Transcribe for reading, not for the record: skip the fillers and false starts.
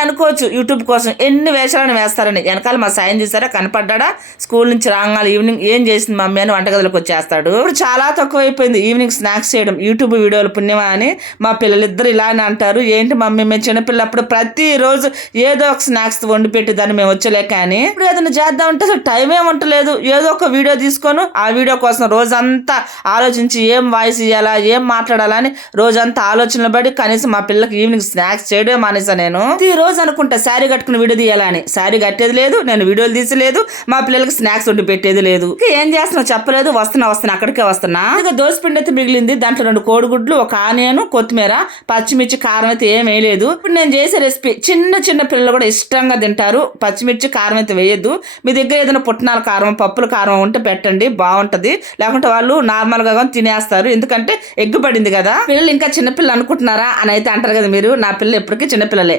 అనుకోవచ్చు యూట్యూబ్ కోసం ఎన్ని వేషాలను వేస్తారని. వెనకాల మా సాయం చూసారా, కనపడ్డా స్కూల్ నుంచి రాగానే ఈవినింగ్ ఏం చేసింది మమ్మీ అని వంటగదిలోకి వచ్చేస్తాడు. ఇప్పుడు చాలా తక్కువైపోయింది ఈవినింగ్ స్నాక్స్ చేయడం. యూట్యూబ్ వీడియోలు పుణ్యమా అని మా పిల్లలిద్దరు ఇలానే అంటారు. ఏంటి మమ్మీ మేము చిన్నపిల్లప్పుడు ప్రతిరోజు ఏదో ఒక స్నాక్స్ వండి పెట్టి దాన్ని మేము వచ్చలేక అని. ఇప్పుడు ఏదైనా చేద్దాం అంటే అసలు టైమే ఉండలేదు. ఏదో ఒక వీడియో తీసుకొని ఆ వీడియో కోసం రోజంతా ఆలోచించి ఏం వాయిస్ ఇవ్వాలా, ఏం మాట్లాడాలా అని రోజంతా ఆలోచనలు పడి కనీసం మా పిల్లలకి ఈవినింగ్ స్నాక్స్ చేయడమే మానేసా నేను. రోజు అనుకుంటా శారీ కట్టుకుని వీడియో తీయాలని. శారీ కట్టేది లేదు, నేను వీడియోలు తీసలేదు, మా పిల్లలకి స్నాక్స్ వండి పెట్టేది లేదు. ఏం చేస్తున్నా చెప్పలేదు. వస్తున్నా అక్కడికే వస్తున్నా. ఇక దోసపిండి అయితే మిగిలింది. దాంట్లో 2 కోడిగుడ్లు, ఒక ఆనియన్, కొత్తిమీర, పచ్చిమిర్చి, కారం అయితే ఏం వేయలేదు. ఇప్పుడు నేను చేసే రెసిపీ చిన్న పిల్లలు కూడా ఇష్టంగా తింటారు. పచ్చిమిర్చి కారం అయితే వేయద్దు. మీ దగ్గర ఏదైనా పుట్నాల కారం, పప్పుల కారం ఉంటే పెట్టండి, బాగుంటది. లేకుంటే వాళ్ళు నార్మల్ గా తినేస్తారు. ఎందుకంటే ఎగ్గు పడింది కదా. పిల్లలు ఇంకా చిన్నపిల్లలు అనుకుంటున్నారా అని అయితే అంటారు కదా మీరు. నా పిల్లలు ఎప్పటికీ చిన్నపిల్లలే.